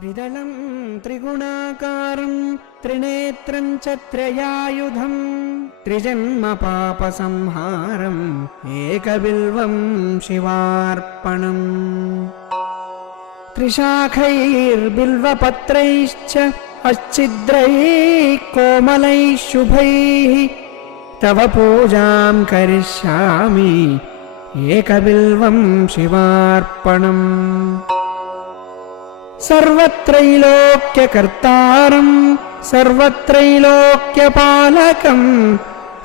त्रिदलं त्रिगुणाकारं त्रिनेत्रं च त्रयायुधं त्रिजन्मपापसंहारम् एकबिल्वं शिवार्पणम्। त्रिशाखैर्बिल्वपत्रैश्च अच्छिद्रैः कोमलैः शुभैः तव पूजां करिष्यामि एकबिल्वं शिवार्पणम् സർവത്രൈലോക്യകർത്താരം സർവത്രൈലോക്യപാലകം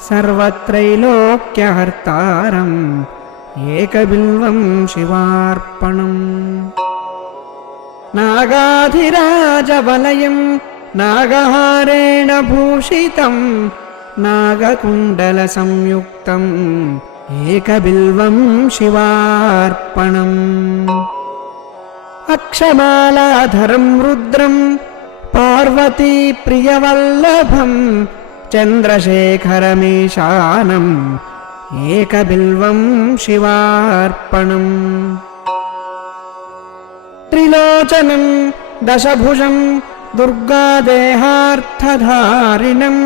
സർവത്രൈലോക്യഹർത്താരം ഏകബിൽവം ശിവാർപ്പണം. നാഗാധിരാജവലയം നാഗഹാരേണ ഭൂഷിതം നാഗകുണ്ടലസംയുക്തം ഏകബിൽവം ശിവാർപ്പണം. अक्षमालाधरं रुद्रं पार्वतीप्रियवल्लभं चन्द्रशेखरमीशानम् एकबिल्वं शिवार्पणम् त्रिलोचनं दशभुजं दुर्गादेहार्थधारिणं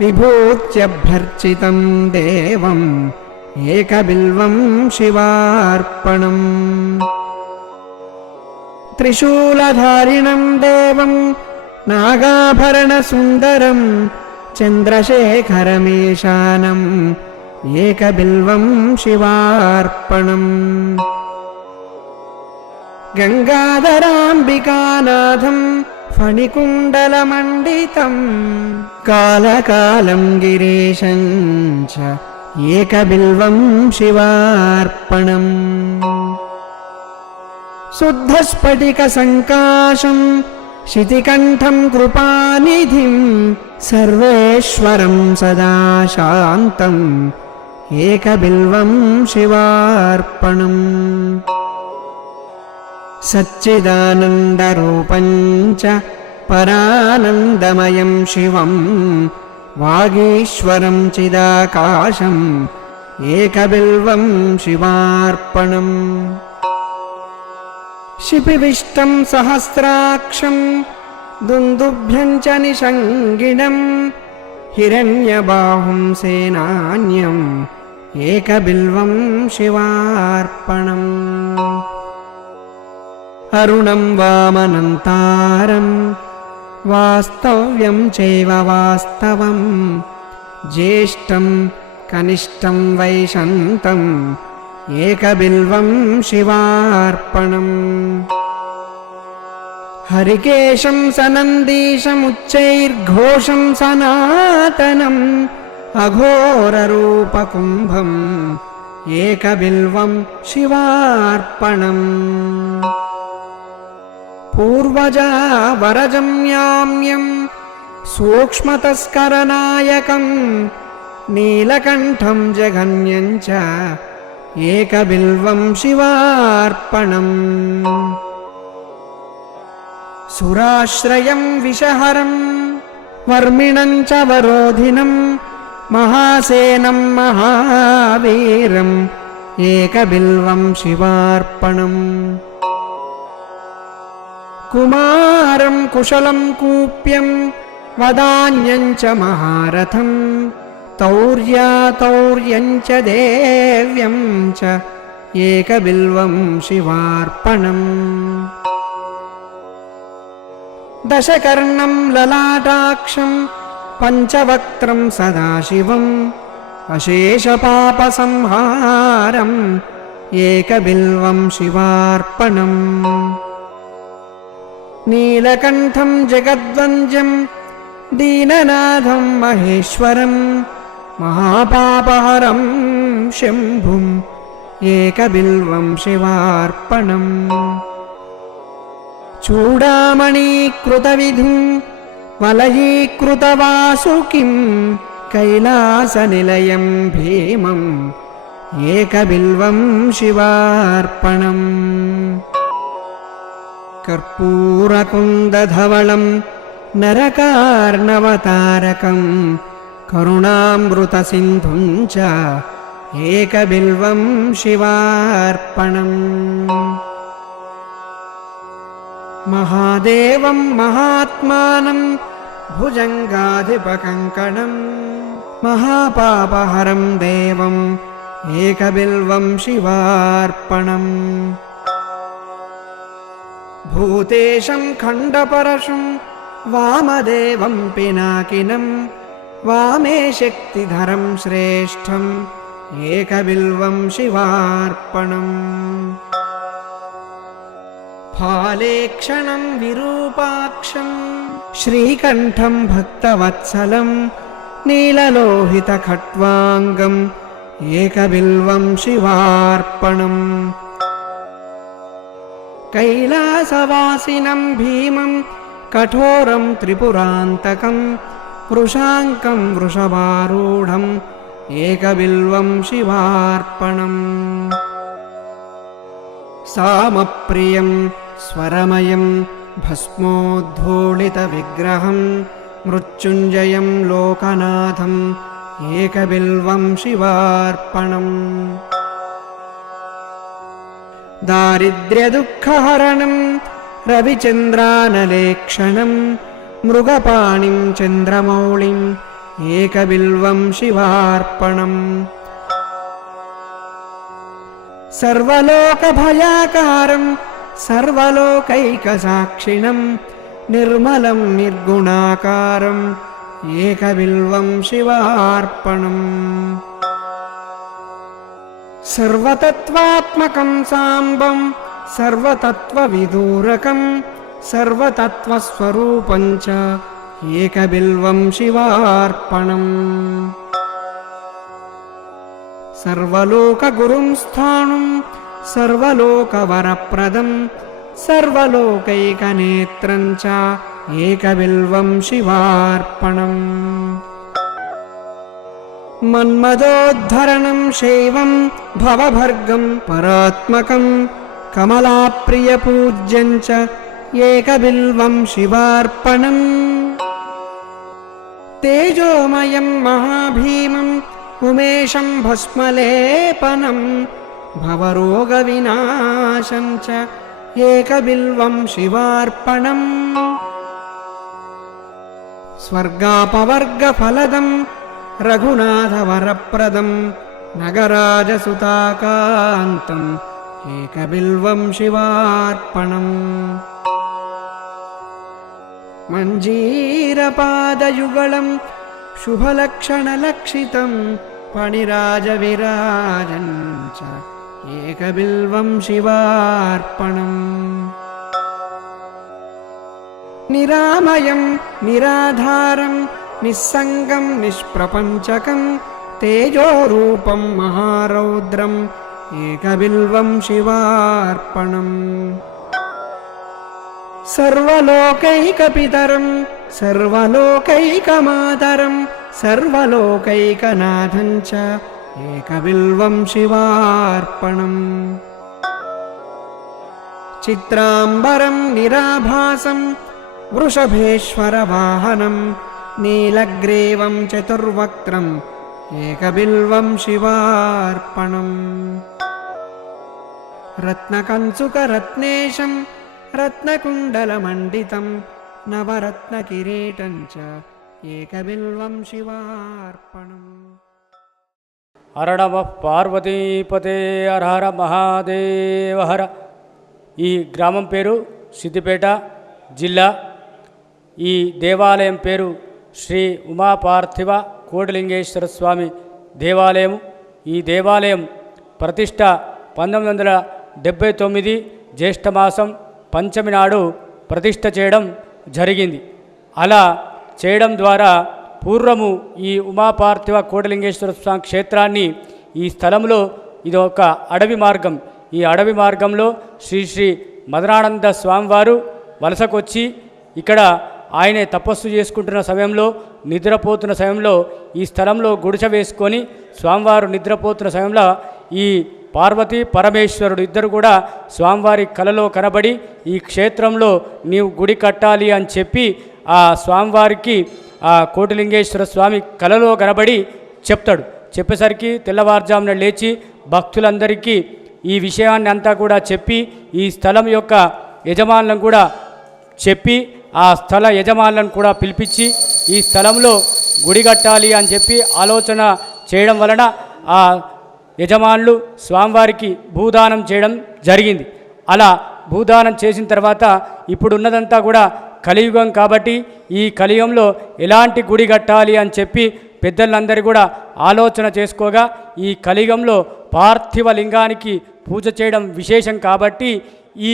विभूत्यभ्यर्चितं देवम् एकबिल्वं शिवार्पणम् त्रिशूलधारिणं देवं नागाभरणसुन्दरं चन्द्रशेखरमीशानम् एकबिल्वं शिवार्पणम् गङ्गाधराम्बिकानाथं फणिकुण्डलमण्डितम् कालकालं गिरीशं च एकबिल्वं शिवार्पणम् शुद्धस्फटिकसङ्काशम् शितिकण्ठम् कृपानिधिम् सर्वेश्वरम् सदा शान्तम् एकबिल्वम् शिवार्पणम् सच्चिदानन्दरूपम् च परानन्दमयम् शिवम् वागीश्वरम् चिदाकाशम् एकबिल्वम् शिवार्पणम् शिपिविष्टं सहस्राक्षं दुन्दुभ्यं च निषङ्गिणम् हिरण्यबाहुं सेनान्यम् एकबिल्वं शिवार्पणम्। अरुणं वामनन्तारं वास्तव्यं चैव वास्तवम् ज्येष्ठं कनिष्ठं वैशन्तम् ఏకబిల్వం శివార్పణం. హరికేశం సనందీశముచ్చైర్ఘోషం సనాతనం అఘోరూపకుంభం ఏకబిల్వం శివార్పణం. పూర్వజా వరజమ్యామ్యం సూక్ష్మతస్కరనాయకం నీలకంఠం జగన్యం చ एकबिल्वं शिवार्पणम् सुराश्रयं विषहरं वर्मिणं च वरोधिनं महासेनं महावीरम् एकबिल्वं शिवार्पणम् कुमारं कुशलं कूप्यं वदान्यं च महारथम् तौर्यातौर्यं च देव्यं च एकबिल्वं शिवार्पणम्। दशकर्णं ललाटाक्षं पञ्चवक्त्रं सदाशिवम् अशेषपापसंहारम् एकबिल्वं शिवार्पणम्। नीलकण्ठं जगद्वन्द्यं दीननाथं महेश्वरम् महापापहरं शम्भुम् एकबिल्वं शिवार्पणम् चूडामणीकृतविधुं वलयीकृतवासुकिं कैलासनिलयं भीमम् एकबिल्वं शिवार्पणम् कर्पूरकुन्दधवलं नरकार्णवतारकम् करुणामृतसिन्धुं च एकबिल्वं शिवार्पणम् महादेवं महात्मानं भुजङ्गाधिपकङ्कणं महापापहरं देवम् एकबिल्वं शिवार्पणम् भूतेशं खण्डपरशुं वामदेवं पिनाकिनं वामे शक्तिधरं श्रेष्ठम् एकबिल्वं शिवार्पणम्। फाले क्षणं विरूपाक्षं श्रीकण्ठं भक्तवत्सलं नीललोहितखट्वाङ्गम् एकबिल्वं शिवार्पणम्। कैलासवासिनं भीमं कठोरं त्रिपुरान्तकं वृषाङ्कं वृषभारूढम् एकबिल्वं शिवार्पणम्। सामप्रियं स्वरमयं भस्मोद्धूलितविग्रहं मृत्युञ्जयं लोकनाथम् एकबिल्वं शिवार्पणम्। दारिद्र्यदुःखहरणं रविचन्द्रानलेक्षणं मृगपाणिं चन्द्रमौळिम् एकबिल्वं शिवार्पणम् सर्वलोकभयाकारं सर्वलोकैकसाक्षिणं निर्मलं निर्गुणाकारम् एकबिल्वं शिवार्पणम्। सर्वतत्त्वात्मकं साम्बं सर्वतत्त्वविदूरकं సర్వతత్వస్వరూపం చ ఏకబిల్వం శివార్పణం. సర్వలోకగురుం స్థానం సర్వలోకవరప్రదం సర్వలోకైకనేత్రం చ ఏకబిల్వం శివార్పణం. మన్మదోద్ధరణం శైవం భవభర్గం పరాత్మకం కమలాప్రియపూజ్యం एकबिल्वं शिवार्पणम् तेजोमयं महाभीमम् उमेशं भस्मलेपनं भवरोगविनाशं च एकबिल्वं शिवार्पणम् स्वर्गापवर्गफलदं रघुनाथवरप्रदं नगराजसुताकान्तम् एकबिल्वं शिवार्पणम् मञ्जीरपादयुगलं शुभलक्षणलक्षितं पणिराजविराजन् च एकबिल्वं शिवार्पणम् निरामयं निराधारं निस्सङ्गं निष्प्रपञ्चकं तेजोरूपं महारौद्रम् एकबिल्वं शिवार्पणम् సర్వలోకైకపితరం సర్వలోకైకమాతరం సర్వలోకైకనాథం చ ఏకబిల్వం శివార్పణం. చిత్రాంబరం నిరాభాసం వృషభేశ్వరవాహనం నీలగ్రీవం చతుర్వక్త్రం ఏకబిల్వం శివార్పణం. రత్నకంచుకరత్నేశం रत्नकुण्डलमण्डितं नवरत्नकिरीटं च एकबिल्वं शिवार्पणम् హర నమ పార్వతీపతే హర హర మహాదేవ హర ఈ గ్రామం పేరు సిద్దిపేట జిల్లా ఈ దేవాలయం పేరు శ్రీ ఉమాపార్థివ కోటిలింగేశ్వర స్వామి దేవాలయం ఈ దేవాలయం ప్రతిష్ట పంతొమ్మిది వందల డెబ్భై తొమ్మిది జ్యేష్ఠమాసం పంచమి నాడు ప్రతిష్ట చేయడం జరిగింది. అలా చేయడం ద్వారా పూర్వము ఈ ఉమాపార్థివ కోటలింగేశ్వర స్వామి క్షేత్రాన్ని ఈ స్థలంలో ఇది ఒక అడవి మార్గం. ఈ అడవి మార్గంలో శ్రీ శ్రీ మదనానంద స్వామివారు వలసకొచ్చి ఇక్కడ ఆయనే తపస్సు చేసుకుంటున్న సమయంలో నిద్రపోతున్న సమయంలో ఈ స్థలంలో గుడిచ వేసుకొని స్వామివారు నిద్రపోతున్న సమయంలో ఈ పార్వతీ పరమేశ్వరుడు ఇద్దరు కూడా స్వామివారి కలలో కనబడి ఈ క్షేత్రంలో నీవు గుడి కట్టాలి అని చెప్పి ఆ స్వామివారికి ఆ కోటిలింగేశ్వర స్వామి కలలో కనబడి చెప్తాడు. చెప్పేసరికి తెల్లవారుజామున లేచి భక్తులందరికీ ఈ విషయాన్ని అంతా కూడా చెప్పి ఈ స్థలం యొక్క యజమానులను కూడా చెప్పి ఆ స్థల యజమానులను కూడా పిలిపించి ఈ స్థలంలో గుడి కట్టాలి అని చెప్పి ఆలోచన చేయడం వలన ఆ యజమానులు స్వామివారికి భూదానం చేయడం జరిగింది. అలా భూదానం చేసిన తర్వాత ఇప్పుడు ఉన్నదంతా కూడా కలియుగం కాబట్టి ఈ కలియుగంలో ఎలాంటి గుడి కట్టాలి అని చెప్పి పెద్దలందరూ కూడా ఆలోచన చేసుకోగా ఈ కలియుగంలో పార్థివ లింగానికి పూజ చేయడం విశేషం కాబట్టి ఈ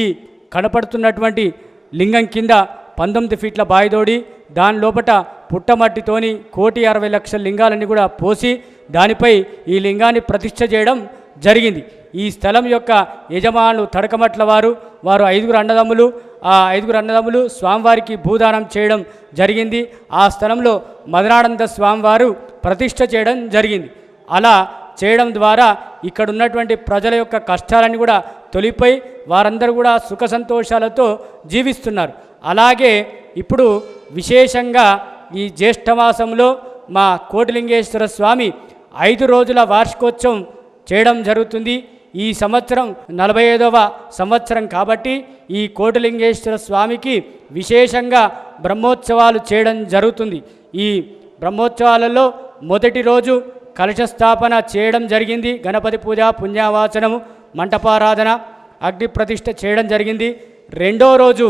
కనపడుతున్నటువంటి లింగం కింద పంతొమ్మిది ఫీట్ల బాయిదోడి దాని లోపట పుట్టమట్టితోని కోటి అరవై లక్షల లింగాలన్నీ కూడా పోసి దానిపై ఈ లింగాన్ని ప్రతిష్ఠ చేయడం జరిగింది. ఈ స్థలం యొక్క యజమానులు తడకమట్ల వారు వారు ఐదుగురు అన్నదమ్ములు ఆ ఐదుగురు అన్నదమ్ములు స్వామివారికి భూదానం చేయడం జరిగింది. ఆ స్థలంలో మదనానంద స్వామివారు ప్రతిష్ఠ చేయడం జరిగింది. అలా చేయడం ద్వారా ఇక్కడ ఉన్నటువంటి ప్రజల యొక్క కష్టాలన్నీ కూడా తొలిపోయి వారందరూ కూడా సుఖ సంతోషాలతో జీవిస్తున్నారు. అలాగే ఇప్పుడు విశేషంగా ఈ జ్యేష్ఠమాసంలో మా కోటిలింగేశ్వర స్వామి ఐదు రోజుల వార్షికోత్సవం చేయడం జరుగుతుంది. ఈ సంవత్సరం నలభై ఐదవ సంవత్సరం కాబట్టి ఈ కోటిలింగేశ్వర స్వామికి విశేషంగా బ్రహ్మోత్సవాలు చేయడం జరుగుతుంది. ఈ బ్రహ్మోత్సవాలలో మొదటి రోజు కలశస్థాపన చేయడం జరిగింది. గణపతి పూజ పుణ్యావాచనము మంటపారాధన అగ్ని ప్రతిష్ఠ చేయడం జరిగింది. రెండో రోజు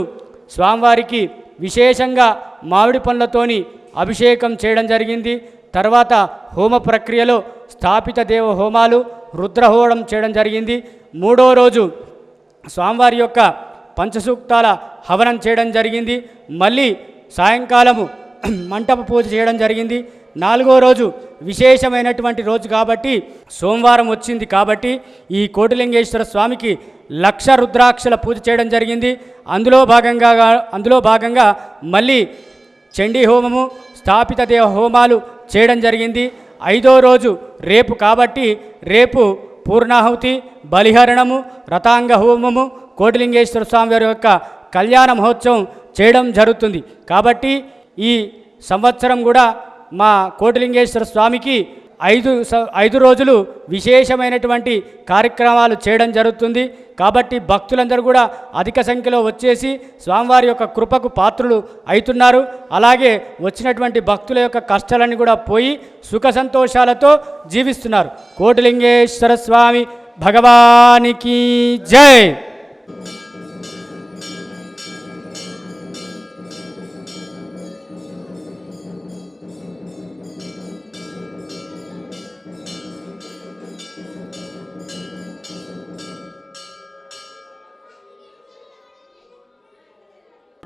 స్వామివారికి విశేషంగా మామిడి పండ్లతోని అభిషేకం చేయడం జరిగింది. తర్వాత హోమ ప్రక్రియలో స్థాపిత దేవ హోమాలు రుద్రహోమం చేయడం జరిగింది. మూడో రోజు స్వామివారి యొక్క పంచసూక్తాల హవనం చేయడం జరిగింది. మళ్ళీ సాయంకాలము మంటప పూజ చేయడం జరిగింది. నాలుగో రోజు విశేషమైనటువంటి రోజు కాబట్టి సోమవారం వచ్చింది కాబట్టి ఈ కోటిలింగేశ్వర స్వామికి లక్ష రుద్రాక్షల పూజ చేయడం జరిగింది. అందులో భాగంగా అందులో భాగంగా మళ్ళీ చండీ హోమము స్థాపిత దేవ హోమాలు చేయడం జరిగింది. ఐదో రోజు రేపు కాబట్టి రేపు పూర్ణాహుతి బలిహరణము రతాంగ హోమము కోటిలింగేశ్వర స్వామి వారి యొక్క కళ్యాణ మహోత్సవం చేయడం జరుగుతుంది. కాబట్టి ఈ సంవత్సరం కూడా మా కోటిలింగేశ్వర స్వామికి ఐదు స- ఐదు రోజులు విశేషమైనటువంటి కార్యక్రమాలు చేయడం జరుగుతుంది. కాబట్టి భక్తులందరూ కూడా అధిక సంఖ్యలో వచ్చేసి స్వామివారి యొక్క కృపకు పాత్రులు అవుతున్నారు. అలాగే వచ్చినటువంటి భక్తుల యొక్క కష్టాలన్నీ కూడా పోయి సుఖ సంతోషాలతో జీవిస్తున్నారు. కోటిలింగేశ్వర స్వామి భగవానికి జై!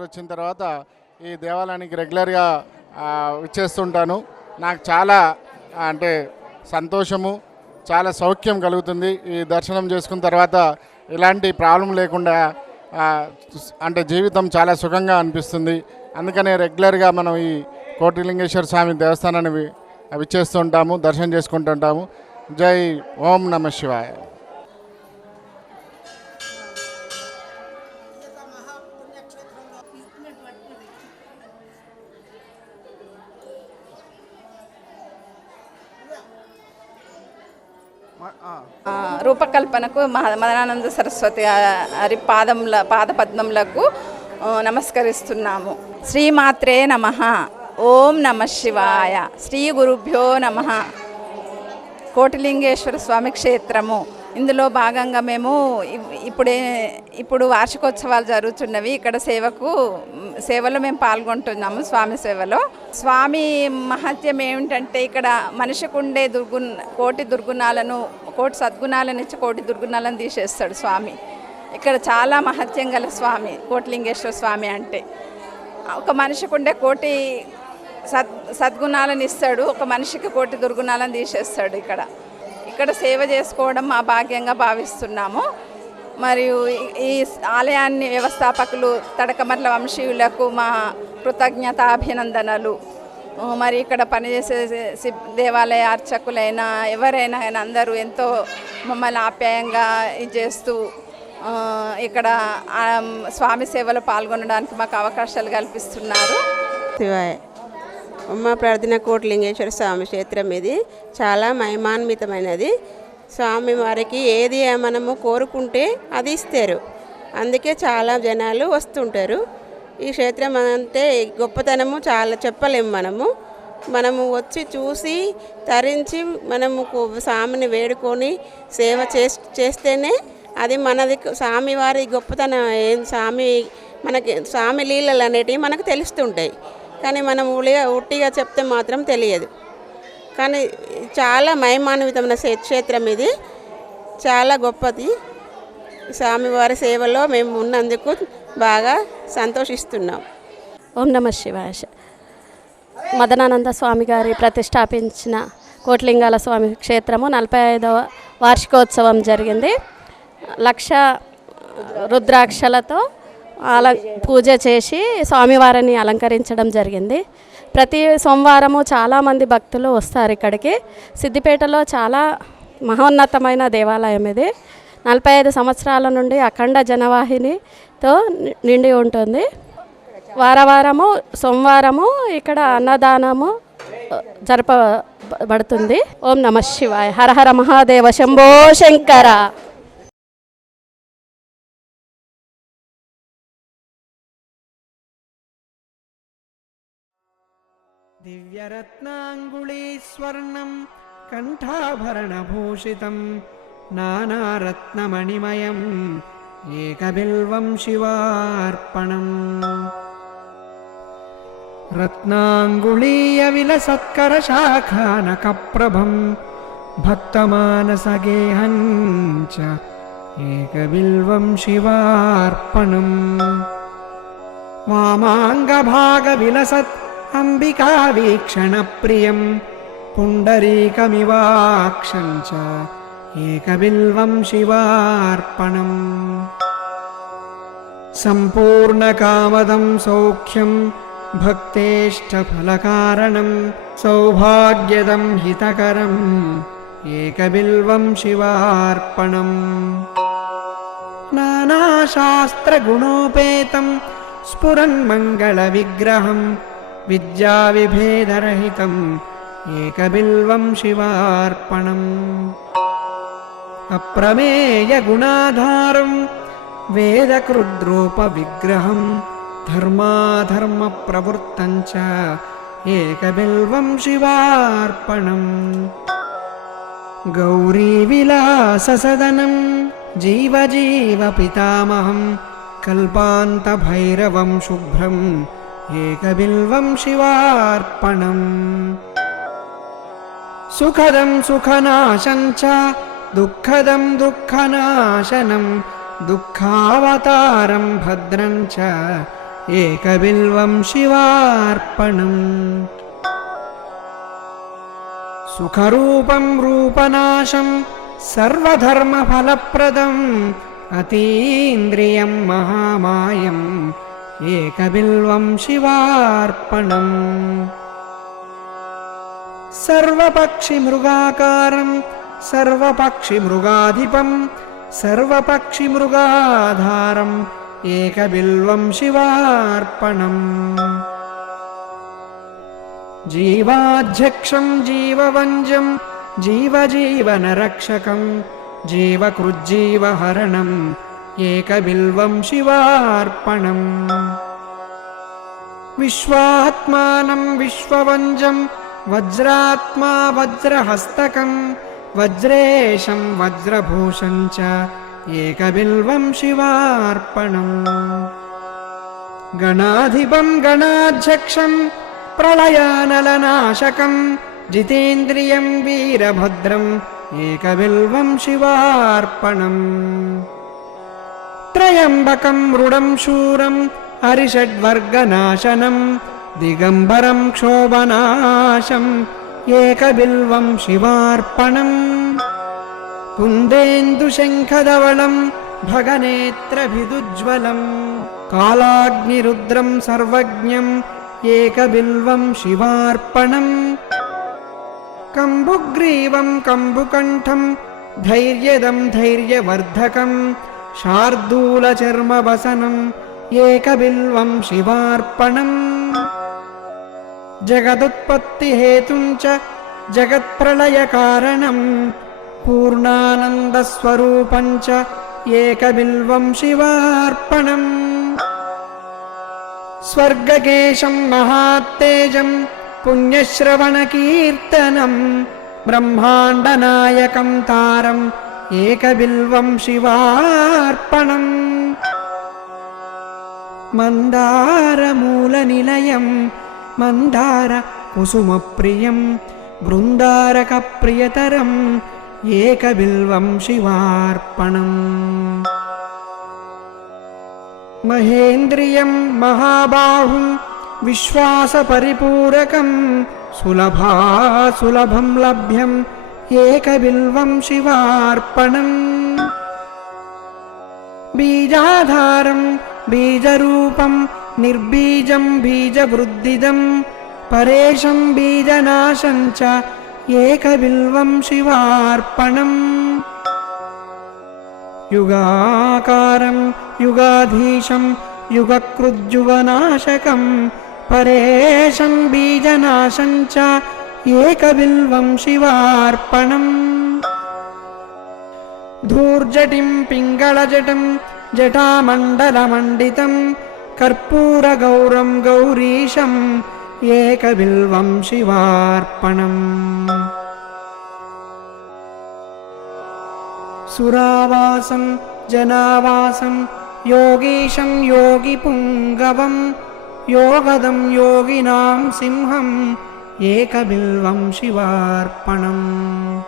వచ్చిన తర్వాత ఈ దేవాలయానికి రెగ్యులర్గా ఇచ్చేస్తుంటాను నాకు చాలా అంటే సంతోషము చాలా సౌఖ్యం కలుగుతుంది. ఈ దర్శనం చేసుకున్న తర్వాత ఎలాంటి ప్రాబ్లం లేకుండా అంటే జీవితం చాలా సుఖంగా అనిపిస్తుంది. అందుకనే రెగ్యులర్గా మనం ఈ కోటిలింగేశ్వర స్వామి దేవస్థానాన్ని వి- విచ్చేస్తుంటాము దర్శనం చేసుకుంటుంటాము. జై ఓం నమ శివాయ. రూపకల్పనకు మహ- మదనానంద సరస్వతి గారి పాదముల పాదపద్మములకు ఆ, నమస్కరిస్తున్నాము. శ్రీమాత్రే నమ. ఓం నమ శివాయ. శ్రీ గురుభ్యో నమ. కోటిలింగేశ్వర స్వామి క్షేత్రము. ఇందులో భాగంగా మేము ఇప్పుడే ఇప్పుడు వార్షికోత్సవాలు జరుగుతున్నవి. ఇక్కడ సేవకు సేవలో మేము పాల్గొంటున్నాము స్వామి సేవలో. స్వామి మహత్యం ఏమిటంటే ఇక్కడ మనిషికి ఉండే దుర్గుణ కోటి దుర్గుణాలను కోటి సద్గుణాలను ఇచ్చి కోటి దుర్గుణాలను తీసేస్తాడు స్వామి. ఇక్కడ చాలా మహత్యం గల స్వామి కోటిలింగేశ్వర స్వామి అంటే. ఒక మనిషికి ఉండే కోటి సద్ సద్గుణాలను ఇస్తాడు ఒక మనిషికి కోటి దుర్గుణాలను తీసేస్తాడు ఇక్కడ. ఇక్కడ సేవ చేసుకోవడం మా భాగ్యంగా భావిస్తున్నాము. మరియు ఈ- ఆలయాన్ని వ్యవస్థాపకులు తడకమర్ల వంశీయులకు మా కృతజ్ఞతాభినందనలు. మరి ఇక్కడ పనిచేసే దేవాలయ అర్చకులైనా ఎవరైనా అయినా అందరూ ఎంతో మమ్మల్ని ఆప్యాయంగా ఇది చేస్తూ ఇక్కడ స్వామి సేవలో పాల్గొనడానికి మాకు అవకాశాలు కల్పిస్తున్నారు. శివాయ. ఉమ్మ ప్రార్థన కోట్లింగేశ్వర స్వామి క్షేత్రం ఇది. చాలా మహిమాన్వితమైనది. స్వామి వారికి ఏది మనము కోరుకుంటే అది ఇస్తారు. అందుకే చాలా జనాలు వస్తుంటారు. ఈ క్షేత్రం అంతే గొప్పతనము చాలా చెప్పలేము మనము. మనము వచ్చి చూసి తరించి మనము స్వామిని వేడుకొని సేవ చే చేస్తేనే అది మనది స్వామివారి గొప్పతనం ఏం స్వామి మనకి స్వామి లీలలు అనేటివి మనకు తెలుస్తుంటాయి. కానీ మనం ఉలిగా ఉట్టిగా చెప్తే మాత్రం తెలియదు. కానీ చాలా మహిమాన్వితమైన క్షేత్రం ఇది. చాలా గొప్పది. స్వామివారి సేవలో మేము ఉన్నందుకు బాగా సంతోషిస్తున్నాం. ఓం నమ శివాయ. మదనానంద స్వామి గారి ప్రతిష్టాపించిన కోట్లింగాల స్వామి క్షేత్రము నలభై ఐదవ వార్షికోత్సవం జరిగింది. లక్ష రుద్రాక్షలతో అల పూజ చేసి స్వామివారిని అలంకరించడం జరిగింది. ప్రతి సోమవారము చాలామంది భక్తులు వస్తారు ఇక్కడికి. సిద్దిపేటలో చాలా మహోన్నతమైన దేవాలయం ఇది. నలభై ఐదు సంవత్సరాల నుండి అఖండ జనవాహినితో ని- నిండి ఉంటుంది వారవారము సోమవారము ఇక్కడ అన్నదానము ఆ, జరపబడుతుంది ఓం నమ శివాయ హర హర మహాదేవ శంభో శంకర दिव्यरत्नाङ्गुलीस्वर्णं कण्ठाभरणभूषितं नानारत्नमणिमयम् एकबिल्वं शिवार्पणम्। रत्नाङ्गुलीयविलसत्करशाखानकप्रभं भक्तमानसगेहं च एकबिल्वं शिवार्पणम्। वामाङ्गभागविलसत् अम्बिकावीक्षणप्रियं पुण्डरीकमिवाक्षं च एकबिल्वं शिवार्पणम्। सम्पूर्णकामदं सौख्यं भक्तेष्टफलकारणं सौभाग्यदं हितकरम् एकबिल्वं शिवार्पणम्। नानाशास्त्रगुणोपेतं स्फुरन्मङ्गलविग्रहं विद्याविभेदरहितम् एकबिल्वं शिवार्पणम् अप्रमेयगुणाधारं वेदकृद्रूपविग्रहं धर्माधर्मप्रवृत्तं च एकबिल्वं शिवार्पणम् गौरीविलाससदनं जीवजीवपितामहं कल्पान्तभैरवं शुभ्रम् एकबिल्वं शिवार्पणम् सुखदं सुखनाशं च दुःखदं दुःखनाशनं दुःखावतारं भद्रं च एकबिल्वं शिवार्पणम्। सुखरूपं रूपनाशं सर्वधर्मफलप्रदम् अतीन्द्रियं महामायम् एकबिल्वं शिवार्पणम्। सर्वपक्षिमृगाकारं सर्वपक्षिमृगाधिपं सर्वपक्षिमृगाधारम् एकबिल्वं शिवार्पणम्। जीवाध्यक्षं जीववञ्जं जीवजीवनरक्षकं जीवकृज्जीवहरणम् एकबिल्वं शिवार्पणम्। विश्वात्मानं विश्ववञ्जं वज्रात्मा वज्रहस्तकं वज्रेशं वज्रभूषं च एकबिल्वं शिवार्पणम्। गणाधिपं गणाध्यक्षं प्रलयानलनाशकं जितेन्द्रियं वीरभद्रम् एकबिल्वं शिवार्पणम्। त्रयम्बकं मृडं शूरं हरिषड्वर्गनाशनं दिगम्बरं क्षोभनाशम् एकबिल्वम् शिवार्पणम् कुन्देन्दुशङ्खदवलम् भगनेत्रभिदुज्ज्वलम् कालाग्निरुद्रम् सर्वज्ञम् एकबिल्वम् शिवार्पणम् कम्बुग्रीवम् कम्बुकण्ठम् धैर्यदम् धैर्यवर्धकम् शार्दूलचर्मवसनम् एकबिल्वम् शिवार्पणम् जगदुत्पत्तिहेतुञ्च जगत्प्रलयकारणम् पूर्णानन्दस्वरूपम् च एकबिल्वम् शिवार्पणम्। स्वर्गगेशम् महात्तेजम् पुण्यश्रवणकीर्तनम् ब्रह्माण्डनायकम् तारम् एकबिल्वम् शिवार्पणम्। मन्दारमूलनिलयम् मन्दार कुसुमप्रियं वृन्दारकप्रियतरम् एकबिल्वं शिवार्पणम्। महेन्द्रियं महाबाहुं विश्वासपरिपूरकं सुलभासुलभं लभ्यम् एकबिल्वं शिवार्पणम्। बीजाधारं बीजरूपम् निर्बीजं बीजभृद्दिदं परेशं बीजनाशं च एकबिल्वं शिवार्पणम्। युगाकारं युगाधीशं युगकृद्युगनाशकं परेशं बीजनाशं च एकबिल्वं शिवार्पणम्। धूर्जटिं पिङ्गलजटं जटामण्डलमण्डितम् कर्पूरगौरं गौरीशम् एकबिल्वं शिवार्पणम्। सुरावासं जनावासं योगीशं योगिपुङ्गवं योगदं योगिनां सिंहम् एकबिल्वं शिवार्पणम्।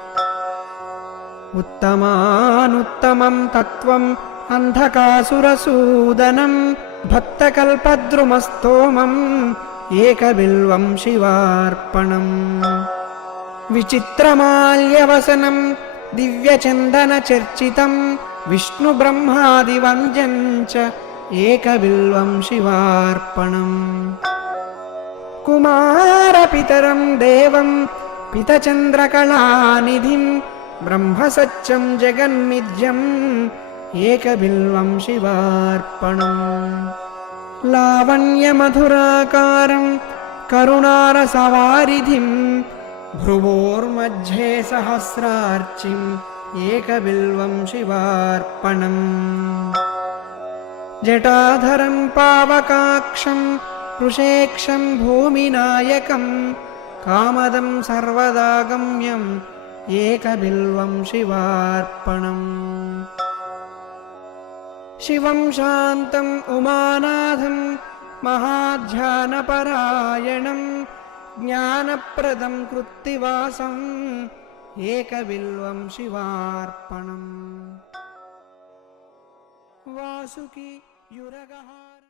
उत्तमानुत्तमं तत्त्वम् अन्धकासुरसूदनम् అంధకాసురసూదనం భక్తకల్పద్రుమస్తోమం ఏకబిల్వం శివార్పణం. విచిత్రమాల్యవసనం దివ్యచందనచర్చితం విష్ణుబ్రహ్మాదివంద్యం చ ఏకబిల్వం శివార్పణం. కుమారపితరం దేవం పితచంద్రకళానిధిం బ్రహ్మసత్యం एकबिल्वं शिवार्पणम् लावण्यमधुराकारं करुणारसवारिधिं भ्रुवोर्मध्ये सहस्रार्चिम् एकबिल्वं शिवार्पणम् जटाधरम् पावकाक्षम् वृषेक्षम् भूमिनायकम् कामदम् सर्वदागम्यम् एकबिल्वं शिवार्पणम्। शिवं शान्तम् उमानाथं महाध्यानपरायणं ज्ञानप्रदं कृत्तिवासम् एकविल्वं शिवार्पणम्। वासुकि युरगः।